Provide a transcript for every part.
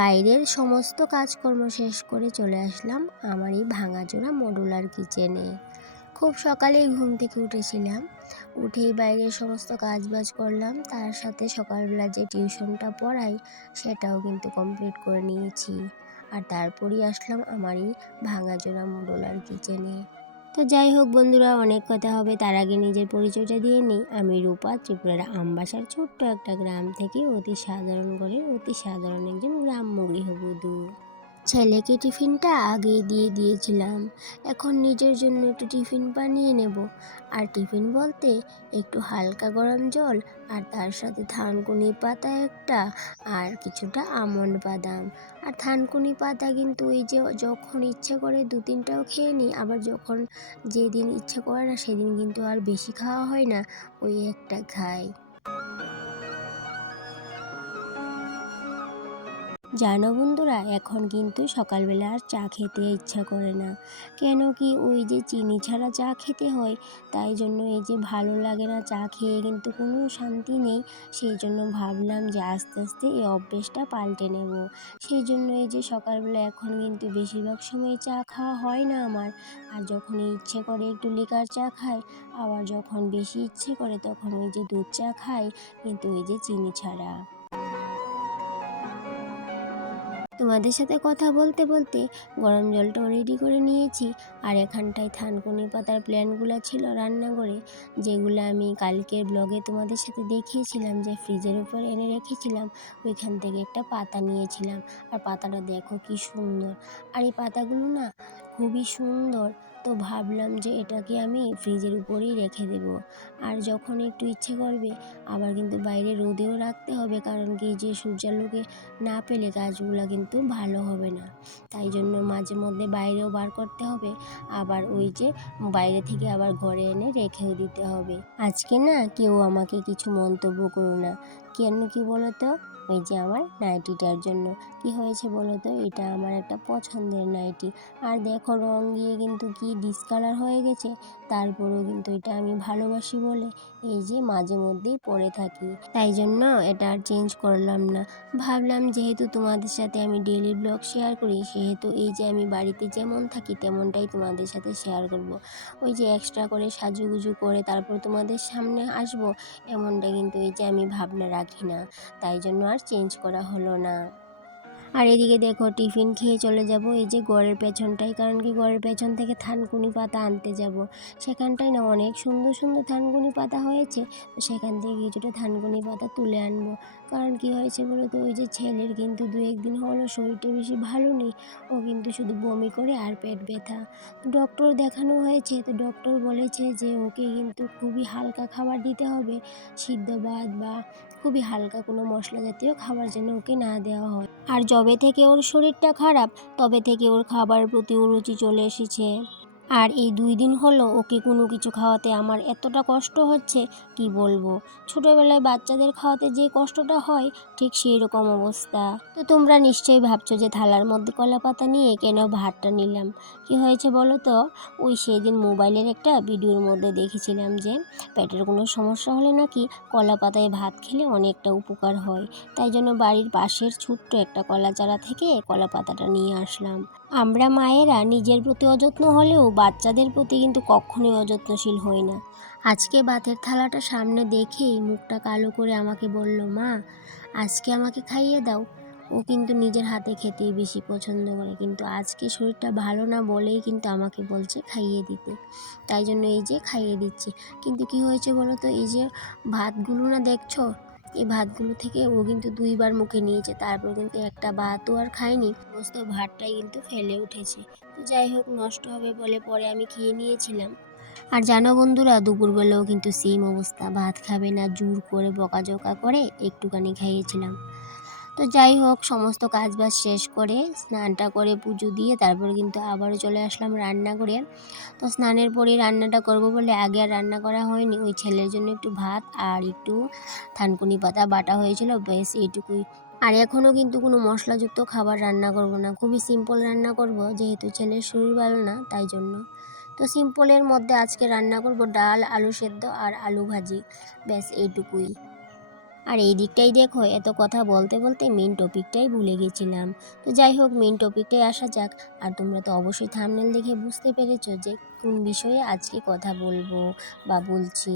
বাইরের সমস্ত কাজকর্ম শেষ করে চলে আসলাম আমার এই ভাঙাচোরা মডুলার কিচেনে। খুব সকালেই ঘুম থেকে উঠেছিলাম, উঠেই বাইরের সমস্ত কাজবাজ করলাম, তার সাথে সকালবেলা যে টিউশনটা পড়াই সেটাও কিন্তু কমপ্লিট করে নিয়েছি। আর তারপরই আসলাম আমার এই ভাঙাচোরা মডুলার কিচেনে। তো যাই হোক বন্ধুরা, অনেক কথা হবে, তার আগে নিজের পরিচয়টা দিয়ে নিই। আমি রূপা, ত্রিপুরার আমবাসার ছোট্ট একটা গ্রাম থেকে অতি সাধারণ ঘরের অতি সাধারণ একজন গ্রাম্য গৃহবধূ। ছেলেকে টিফিনটা আগেই দিয়ে দিয়েছিলাম, এখন নিজের জন্য একটু টিফিন বানিয়ে নেব। আর টিফিন বলতে একটু হালকা গরম জল, আর তার সাথে থানকুনি পাতা একটা, আর কিছুটা আমন্ড বাদাম। আর থানকুনি পাতা কিন্তু ওই যে যখন ইচ্ছে করে 2-3টাও খেয়ে নিই, আবার যখন যেদিন ইচ্ছে করে না সেদিন কিন্তু আর বেশি খাওয়া হয় না, ওই একটা খাই। জানো বন্ধুরা, এখন কিন্তু সকালবেলা আর চা খেতে ইচ্ছা করে না। কেন কি, ওই যে চিনি ছাড়া চা খেতে হয়, তাই জন্য এই যে ভালো লাগে না, চা খেয়ে কিন্তু কোনো শান্তি নেই। সেই জন্য ভাবলাম যে আস্তে আস্তে এই অভ্যেসটা পাল্টে নেব। সেই জন্য এই যে সকালবেলা এখন কিন্তু বেশিরভাগ সময় চা খাওয়া হয় না আমার। আর যখন ইচ্ছে করে একটু লিকার চা খাই, আবার যখন বেশি ইচ্ছে করে তখন ওই যে দুধ চা খাই, কিন্তু ওই যে চিনি ছাড়া। তোমাদের সাথে কথা বলতে বলতে গরম জলটাও রেডি করে নিয়েছি। আর এখানটায় থানকুনি পাতার প্ল্যানগুলো ছিল রান্নাঘরে, যেগুলো আমি কালকের ব্লগে তোমাদের সাথে দেখিয়েছিলাম যে ফ্রিজের উপর এনে রেখেছিলাম। ওইখান থেকে একটা পাতা নিয়েছিলাম, আর পাতাটা দেখো কি সুন্দর। আর এই পাতাগুলো না খুবই সুন্দর। তো ভাবলাম যে এটাকে আমি ফ্রিজের উপরেই রেখে দেব। আর যখন একটু ইচ্ছে করবে, আবার কিন্তু বাইরে রোদেও রাখতে হবে, কারণ কি যে সূর্যালোকে না পেলে গাছগুলো কিন্তু ভালো হবে না। তাই জন্য মাঝে মধ্যে বাইরেও বার করতে হবে, আবার ওই যে বাইরে থেকে আবার ঘরে এনে রেখেও দিতে হবে। আজকে না কেউ আমাকে কিছু মন্তব্য করো না। কেন কি বলো তো? ওই যে আমার নাইটিটার জন্য। কি হয়েছে বলো তো? এটা আমার একটা পছন্দের নাইটি। আর দেখো রং গিয়ে কিন্তু কি ডিসকালার হয়ে গেছে, তারপরেও কিন্তু এটা আমি ভালোবাসি বলে এই যে মাঝে মধ্যেই পরে থাকি। তাই জন্য এটা আর চেঞ্জ করলাম না। ভাবলাম যেহেতু তোমাদের সাথে আমি ডেইলি ব্লগ শেয়ার করি, সেহেতু এই যে আমি বাড়িতে যেমন থাকি তেমনটাই তোমাদের সাথে শেয়ার করব। ওই যে এক্সট্রা করে সাজুগুজু করে তারপর তোমাদের সামনে আসব, এমনটা কিন্তু এই যে আমি ভাবনা রাখি না। তাই জন্য আর চেঞ্জ করা হলো না। আর এদিকে দেখো টিফিন খেয়ে চলে যাব এই যে ঘরের পেছনটায়, কারণ কি ঘরের পেছন থেকে থানকুনি পাতা আনতে যাব। সেখানটায় না অনেক সুন্দর সুন্দর থানকুনি পাতা হয়েছে, তো সেখান থেকে কিছুটা থানকুনি পাতা তুলে আনবো। কারণ কি হয়েছে বলো তো, ওই যে ছেলের কিন্তু 2-1 দিন হলো শরীরটা বেশি ভালো নেই, ও কিন্তু শুধু বমি করে আর পেট ব্যথা। ডক্টর দেখানো হয়েছে, তো ডক্টর বলেছে যে ওকে কিন্তু খুবই হালকা খাবার দিতে হবে, সিদ্ধ ভাত বা খুবই হালকা কোনো মশলা জাতীয় খাবার যেন ওকে না দেওয়া হয়। আর যবে থেকে ওর শরীরটা খারাপ, তবে থেকে ওর খাবারের প্রতি অরুচি চলে এসেছে। আর এই 2 দিন হলো ওকে কোনো কিছু খাওয়াতে আমার এতটা কষ্ট হচ্ছে, কি বলবো। ছোটোবেলায় বাচ্চাদের খাওয়াতে যে কষ্টটা হয়, ঠিক সেই রকম অবস্থা। তো তোমরা নিশ্চয়ই ভাবছো যে থালার মধ্যে কলা পাতা নিয়ে কেন ভাতটা নিলাম। কি হয়েছে বলো তো, ওই সেদিন মোবাইলের একটা ভিডিওর মধ্যে দেখেছিলাম যে পেটের কোনো সমস্যা হলে নাকি কলা পাতায় ভাত খেলে অনেকটা উপকার হয়। তাই জন্য বাড়ির পাশের ছোট্ট একটা কলা চারা থেকে কলা পাতাটা নিয়ে আসলাম। আমরা মায়েরা নিজের প্রতি অযত্ন হলেও বাচ্চাদের প্রতি কিন্তু কখনোই অযত্নশীল হই না। আজকে ভাতের থালাটা সামনে দেখেই মুখটা কালো করে আমাকে বলল, মা আজকে আমাকে খাইয়ে দাও। ও কিন্তু নিজের হাতে খেতেই বেশি পছন্দ করে, কিন্তু আজকে শরীরটা ভালো না বলেই কিন্তু আমাকে বলছে খাইয়ে দিতে। তাই জন্য এই যে খাইয়ে দিচ্ছি। কিন্তু কি হয়েছে বলো তো, এই যে ভাতগুলো না দেখছো, এই ভাতগুলো থেকে ও কিন্তু 2বার মুখে নিয়েছে, তারপর কিন্তু একটা ভাতও আর খায়নি, সমস্ত ভাতটাই কিন্তু ফেলে উঠেছে। তো যাই হোক, নষ্ট হবে বলে পরে আমি খেয়ে নিয়েছিলাম। আর জানো বন্ধুরা, দুপুরবেলাও কিন্তু সেম অবস্থা, ভাত খাবে না জোর করে বকাঝকা করে একটুখানি খাইয়েছিলাম। তো যাই হোক, সমস্ত কাজবাজ শেষ করে স্নানটা করে পুজো দিয়ে তারপর কিন্তু আবারও চলে আসলাম রান্নাঘরে। তো স্নানের পরেই রান্নাটা করব বলে আগে আর রান্না করা হয়নি। ওই ছেলের জন্য একটু ভাত আর একটু থানকুনি পাতা বাটা হয়েছিল, বেশ এইটুকুই। আর এখনও কিন্তু কোনো মশলাযুক্ত খাবার রান্না করব না, খুবই সিম্পল রান্না করব, যেহেতু ছেলের শরীর ভালো না তাই জন্য। তো সিম্পলের মধ্যে আজকে রান্না করব ডাল, আলু সেদ্ধ আর আলু ভাজি, ব্যাস এইটুকুই। আর এই দিকটাই দেখো, এত কথা বলতে বলতে মেইন টপিকটাই ভুলে গেছিলাম। তো যাই হোক, মেইন টপিকটাই আসা যাক। আর তোমরা তো অবশ্যই থাম্বনেল দেখে বুঝতে পেরেছো যে কোন বিষয়ে আজকে কথা বলবো বা বলছি।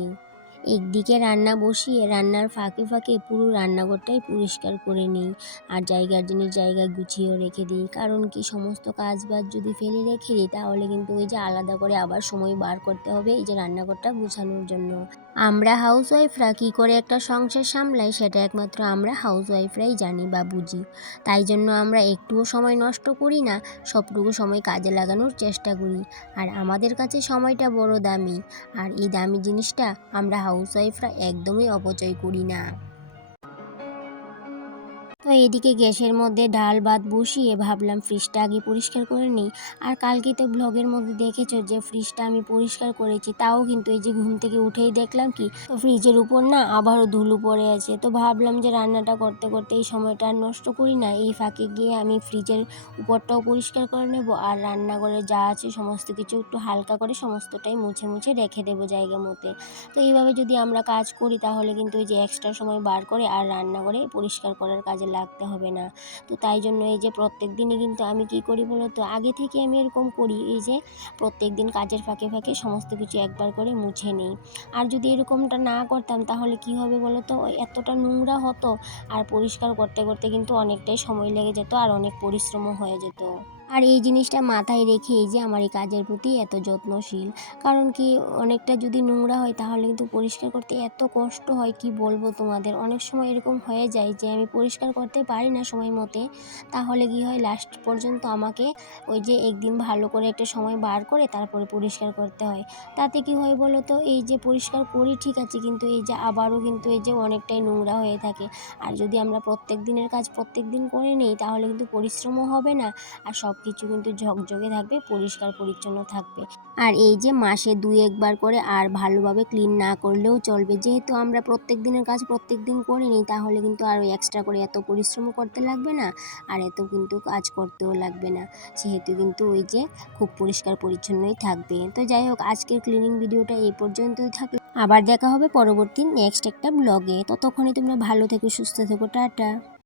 একদিকে রান্না বসিয়ে রান্নার ফাঁকে ফাঁকে পুরো রান্নাঘরটাই পরিষ্কার করে নিই, আর জায়গার জিনিস জায়গায় গুছিয়েও রেখে দিই। কারণ কি, সমস্ত কাজ বাজ যদি ফেলে রেখে দিই তাহলে কিন্তু ওই যে আলাদা করে আবার সময় বার করতে হবে এই যে রান্নাঘরটা গুছানোর জন্য। আমরা হাউসওয়াইফরা কী করে একটা সংসার সামলাই সেটা একমাত্র আমরা হাউসওয়াইফরাই জানি বা বুঝি। তাই জন্য আমরা একটুও সময় নষ্ট করি না, সবটুকু সময় কাজে লাগানোর চেষ্টা করি। আর আমাদের কাছে সময়টা বড় দামি, আর এই দামি জিনিসটা আমরা হাউসওয়াইফরা একদমই অপচয় করি না। তো এদিকে গ্যাসের মধ্যে ডাল ভাত বসিয়ে ভাবলাম ফ্রিজটা আগে পরিষ্কার করে নিই। আর কালকে তো ব্লগের মধ্যে দেখেছো যে ফ্রিজটা আমি পরিষ্কার করেছি, তাও কিন্তু এই যে ঘুম থেকে উঠেই দেখলাম কি, তো ফ্রিজের উপর না আবারও ধুলো পড়ে আছে। তো ভাবলাম যে রান্নাটা করতে করতে এই সময়টা আর নষ্ট করি না, এই ফাঁকে গিয়ে আমি ফ্রিজের উপরটাও পরিষ্কার করে নেব, আর রান্নাঘরে যা আছে সমস্ত কিছু একটু হালকা করে সমস্তটাই মুছে মুছে রেখে দেবো জায়গা মতে। তো এইভাবে যদি আমরা কাজ করি তাহলে কিন্তু এই যে এক্সট্রা সময় বার করে আর রান্নাঘরে পরিষ্কার করার কাজে লাগতে হবে না। তো তাই জন্য এই যে প্রত্যেক দিনই কিন্তু আমি কি করি বলো তো, আগে থেকে আমি এরকম করি, এই যে প্রত্যেক দিন কাজের ফাঁকে ফাঁকে সমস্ত কিছু একবার করে মুছে নিই। আর যদি এরকমটা না করতাম তাহলে কি হবে বলো তো, ওই এতটা নোংরা হতো, আর পরিষ্কার করতে করতে কিন্তু অনেকটাই সময় লেগে যেত আর অনেক পরিশ্রমও হয়ে যেত। আর এই জিনিসটা মাথায় রেখে এই যে আমার এই কাজের প্রতি এত যত্নশীল। কারণ কি, অনেকটা যদি নোংরা হয় তাহলে কিন্তু পরিষ্কার করতে এত কষ্ট হয়, কি বলবো তোমাদের। অনেক সময় এরকম হয়ে যায় যে আমি পরিষ্কার করতে পারি না সময় মতে, তাহলে কি হয়, লাস্ট পর্যন্ত আমাকে ওই যে একদিন ভালো করে একটা সময় বার করে তারপরে পরিষ্কার করতে হয়। তাতে কি হয় বলো তো, এই যে পরিষ্কার করি ঠিক আছে, কিন্তু এই যে আবারও কিন্তু এই যে অনেকটাই নোংরা হয়ে থাকে। আর যদি আমরা প্রত্যেক দিনের কাজ প্রত্যেক দিন করে নিই তাহলে কিন্তু পরিশ্রমও হবে না, আর সব কিছু কিন্তু ঝকঝকে থাকবে, পরিষ্কার পরিচ্ছন্ন থাকবে। আর এই যে মাসে 2-1 বার করে আর ভালোভাবে ক্লিন না করলেও চলবে, যেহেতু আমরা প্রত্যেক দিনের কাজ প্রত্যেক দিন করে নিই তাহলে কিন্তু আর এক্সট্রা করে এত পরিশ্রমও করতে লাগবে না, আর এত কিন্তু কাজ করতেও লাগবে না। সেহেতু কিন্তু ওই যে খুব পরিষ্কার পরিচ্ছন্নই থাকবে। তো যাই হোক, আজকের ক্লিনিং ভিডিওটা এই পর্যন্তই থাকলো। আবার দেখা হবে পরবর্তী নেক্সট একটা ব্লগে। ততক্ষণে তোমরা ভালো থেকো, সুস্থ থেকো, টাটা।